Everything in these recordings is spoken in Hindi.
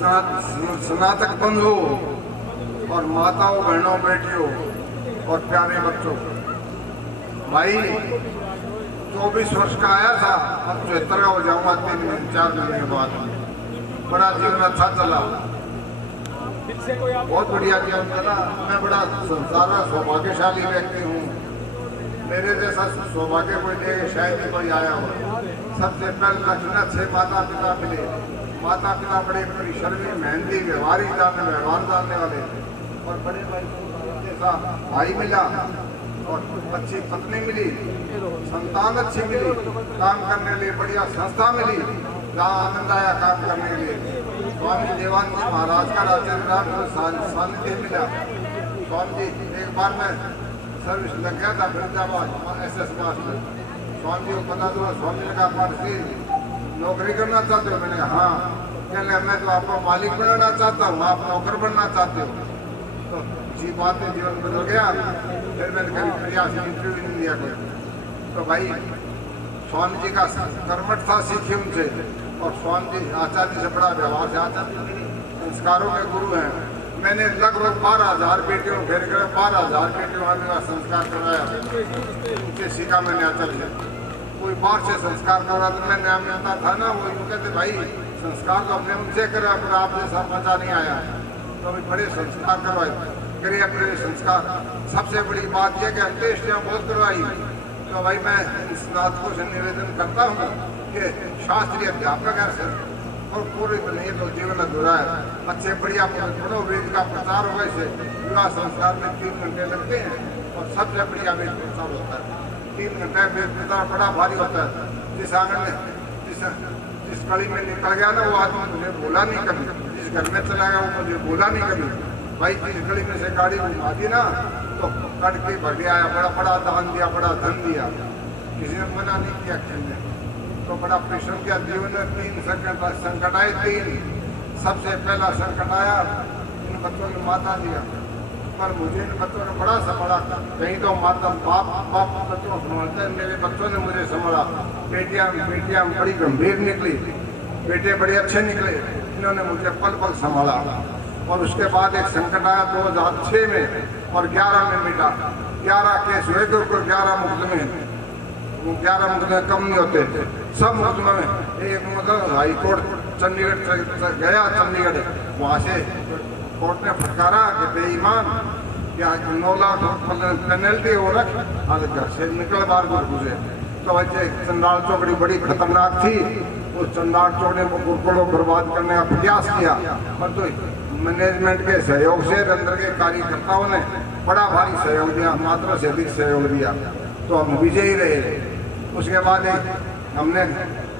स्नातक बंधु और माताओं, बहनों, बेटियों और प्यारे बच्चों, भाई 24 वर्ष का आया था, अब 74 का हो जाऊंगा 3-4 महीने के बाद। बड़ा जीवन अच्छा चला, बहुत बढ़िया जीवन चला। मैं बड़ा संसार सौभाग्यशाली व्यक्ति हूँ। मेरे जैसा सौभाग्य कोई देखे शायद ही कोई आया हो। सबसे पहले लक्षण अच्छे माता पिता मिले। माता पिता बड़े परिश्रमी, मेहनती, व्यवहार जानने वाले, और बड़े भाई जैसा भाई मिला, और अच्छी पत्नी मिली, संतान अच्छी मिली, काम करने के लिए बढ़िया संस्था मिली, जहाँ आनंद आया काम करने के लिए। स्वामी देवानंद जी महाराज का सानिध्य मिला। स्वामी जी एक बार मैं सर्विस लग गया था फरीदाबाद SS मास्टर। स्वामी जी को पता चला, स्वामी ने कहा पारसी नौकरी करना चाहते हो? मैंने कहा हाँ। कहने मैं तो आपको मालिक बनाना चाहता हूँ, आप नौकर बनना चाहते हो। तो जी बात है, जीवन बदल गया। फिर मैंने कभी प्रयास इंटरव्यू नहीं दिया कोई। तो भाई स्वामी जी का कर्मठ था, सीखी उनसे। और स्वामी जी आचार्य से बड़ा व्यवहार से, आचार्य संस्कारों के गुरु हैं। मैंने लगभग 12,000 बेटियों फेर कर 12,000 बेटियों का संस्कार कराया। उनसे सीखा मैंने आचार्य से। कोई बाहर से संस्कार करा तो मैं नाम आता था ना, वो यूँ कहते भाई संस्कार तो हमने उनसे करा, पर आप जैसा मजा नहीं आया। तो अभी बड़े संस्कार करवाए, करे अपने संस्कार। सबसे बड़ी बात यह कि अंत्येष्टियाँ बहुत करवाई। तो भाई मैं स्नातकों से निवेदन करता हूँ कि शास्त्रीय अध्यापक है और पूरे नहीं तो जीवन अधूरा है। अच्छे बढ़िया पढ़ो, वेद का प्रचार हो। वैसे विवाह संस्कार में 3 घंटे लगते हैं, और सबसे बढ़िया वेद प्रचार होता है। 3 घंटे वेद प्रचार बड़ा भारी होता है। जिस आंगन में जिस गली में निकल गया ना, वो आदमी मुझे बोला नहीं कभी। जिस घर में चला गया वो मुझे बोला नहीं कभी। भाई जिस गली में से गाड़ी घुमा दी ना, तो कट के भर आया, बड़ा दान दिया, बड़ा धन दिया, किसी ने मना नहीं किया। खेलने तो बड़ा परिश्रम किया। जीवन में 3 संकट आए। 3 सबसे पहला संकट आया, इन बच्चों ने माता दिया, पर मुझे इन बच्चों ने बड़ा संभाला। कहीं तो माता बाप बच्चों को संभालते, मेरे बच्चों ने मुझे संभाला। बेटियां बड़ी गंभीर निकली, बेटे बड़े अच्छे निकले, इन्होंने मुझे पल पल संभाला। और उसके बाद एक संकट आया 2006 में, और 11 में मिटा। 11 केस हुए थे, 11 मुकदमे। वो 11 मुकदमे कम नहीं होते थे, सब मुकदमे में। एक मतलब हाई कोर्ट चंडीगढ़ गया, चंडीगढ़ वहाँ से कोर्ट ने फटकारा कि बेईमान, क्या 9 लाख पेनल्टी हो रख, आज घर से निकल बार घुसे। तो वैसे चंडाल चौकड़ी बड़ी खतरनाक थी। उस चंडाल चौकड़ी को गुरुकुलों बर्बाद करने का प्रयास किया, पर तो मैनेजमेंट के सहयोग से अंदर के कार्यकर्ताओं ने बड़ा भारी सहयोग दिया, मात्रा से अधिक सहयोग दिया, तो हम विजयी रहे। उसके बाद हमने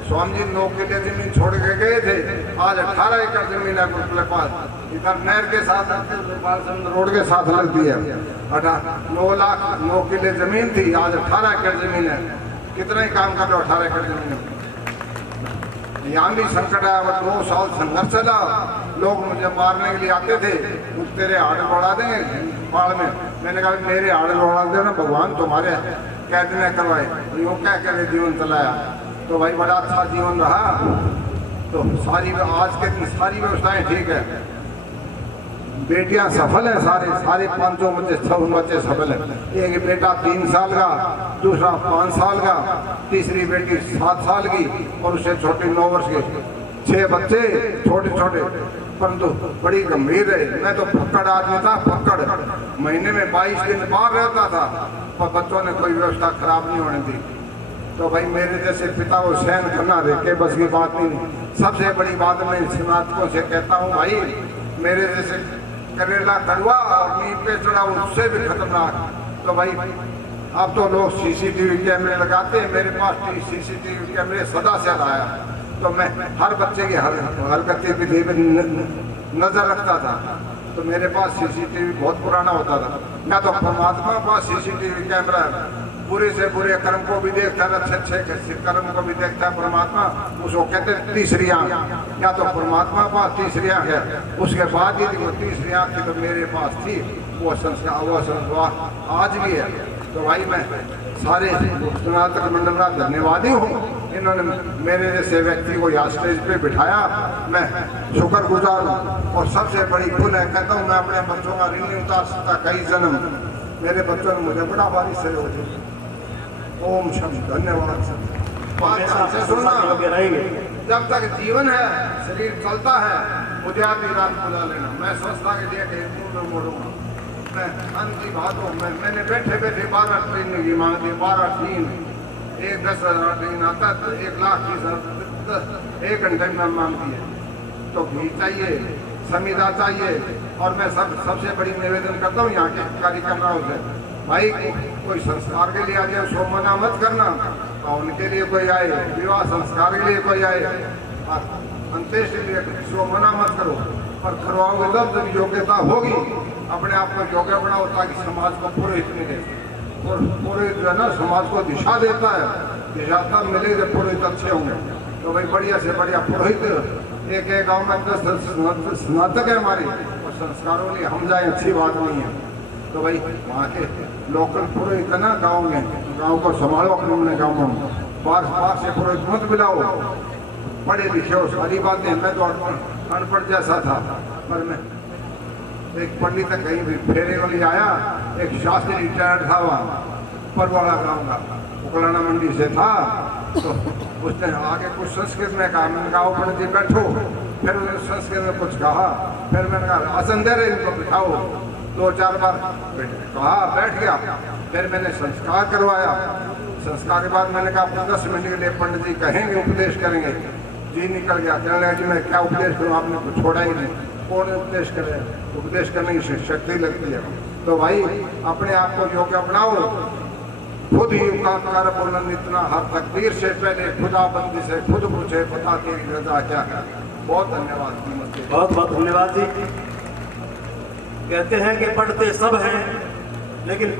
स्वामी जी 9 किले जमीन छोड़ के गए थे। आज 18 एकड़ जमीन है गुरुकुल के पास, इधर नहर के साथ रोड के साथ लगती है। 9 किले जमीन थी, आज 18 एकड़ जमीन है। कितना ही काम कर लो 18 एकड़ जमीन है। यहाँ भी संकट आया, 2 साल संघर्ष चला। लोग मुझे मारने के लिए आते थे, तेरे हाड़ बढ़ा देंगे बाढ़ में। मैंने कहा मेरे हाड़ बढ़ा देना, भगवान तुम्हारे कैद न करवाए। यूँ क्या करे जीवन चलाया। तो भाई बड़ा अच्छा जीवन रहा। तो आज के दिन सारी व्यवस्थाएं ठीक है। बेटियां सफल हैं, सारे 5 बच्चे सफल हैं। एक बेटा 3 साल का, दूसरा 5 साल का, तीसरी बेटी 7 साल की, और उससे छोटी 9 वर्ष की। 6 बच्चे छोटे, परंतु बड़ी गंभीर है। मैं तो फक्कड़ आदमी था, फक्कड़। महीने में 22 दिन बाहर रहता था, पर बच्चों ने कोई व्यवस्था खराब नहीं होने दी। तो भाई मेरे जैसे पिता को सहन करना के बस की बात नहीं। सबसे बड़ी बात मैं स्नातकों से कहता हूँ, भाई मेरे जैसे करेला कड़वा और नींद पे चढ़ा उससे भी खतरनाक। तो भाई अब तो लोग CCTV कैमरे लगाते हैं। मेरे पास CCTV कैमरे सदा से आया, तो मैं हर बच्चे की हर गतिविधि पे नजर रखता था। तो मेरे पास CCTV बहुत पुराना होता था। मैं तो परमात्मा के पास CCTV कैमरा है, बुरे से बुरे कर्म को भी देखता है, अच्छे कर्म को भी देखता है परमात्मा। उसको कहते हैं तीसरी आंख। या तो परमात्मा के पास तीसरी आंख है, उसके बाद यदि वो तीसरी आंख थी तो मेरे पास थी। वो संस्कार आज भी है। तो भाई मैं सारे स्नातक मंडल का धन्यवादी हूँ। इन्होंने मेरे जैसे व्यक्ति को यहाँ स्टेज पे बिठाया, मैं शुक्रगुजार हूँ। और सबसे बड़ी भूल है, कहता हूँ मैं अपने बच्चों का ऋण नहीं उतार सकता, कई जन्म मेरे बच्चों ने मुझे बड़ा भारी सहयोग दिया। ओम शम, धन्यवाद सर। से सुनना, जब तक जीवन है, शरीर चलता है, मुझे आधी रात बुला लेना, मैं स्वच्छता के लिए कहीं में मोड़ूंगा। मैं अंतिम बात हूँ, मैंने बैठे बैठे 12 ट्रेन की मांग दी, 12 टीन, 10,000 टीन आता तो 1,00,000 1 घंटे में मांग दी है। तो भी चाहिए, संविदा चाहिए। और मैं सबसे बड़ी निवेदन करता हूँ यहाँ के कार्यकर्ताओं से, भाई कोई संस्कार के लिए आ जाए, सो मना मत करना। और उनके लिए कोई आए, विवाह संस्कार के लिए कोई आए, अंत्येष्टि के लिए सो मना मत करो। पर करवाओगे तब जब योग्यता होगी, अपने आप को योग्य बनाओ, ताकि समाज को पुरोहित मिले। और पुरोहित जो है ना, समाज को दिशा देता है, दिशा तब मिले जब पुरोहित अच्छे होंगे। तो भाई बढ़िया से बढ़िया पुरोहित एक गाँव में 10 स्नातक है हमारी, और संस्कारों लिए हम जाए अच्छी बात नहीं है। तो भाई वहाँ के लोकल पुरोहित है ना, गाँव में, गाँव को संभालो अपने गाँव में, बार से पुरोहित मत मिलाओ, पढ़े लिखे हो, सारी बातें। मैं तो अनपढ़ जैसा था, पर मैं एक पंडित कहीं भी फेरे वाली आया, एक शास्त्री रिटायर्ड था वहाँ परवाड़ा गाँव का, उकलाना मंडी से था। तो उसने आगे कुछ संस्कृत में कहा, मैंने कहा पंडित जी बैठो। फिर उसने संस्कृत में कुछ कहा, फिर मैंने कहा आसन दे रहे इनको बिठाओ, 2-4 बार कहा, बैठ गया। फिर मैंने संस्कार करवाया। संस्कार के बाद मैंने कहा 10 मिनट के लिए पंडित जी कहेंगे, उपदेश करेंगे। जी निकल गया, कहने लगा जी मैं क्या उपदेश करूँ, आपने कुछ छोड़ा ही नहीं। कौन उपदेश करे, उपदेश करने की शक्ति लगती है। तो भाई अपने आप को योग्य बनाओ, खुद ही उकार बुलंद इतना, हर तकदीर से पहले खुदा बंदी से खुद पूछे, बता तेरी रजा क्या है। बहुत धन्यवाद। बहुत बहुत धन्यवाद जी। कहते हैं कि पढ़ते सब हैं, लेकिन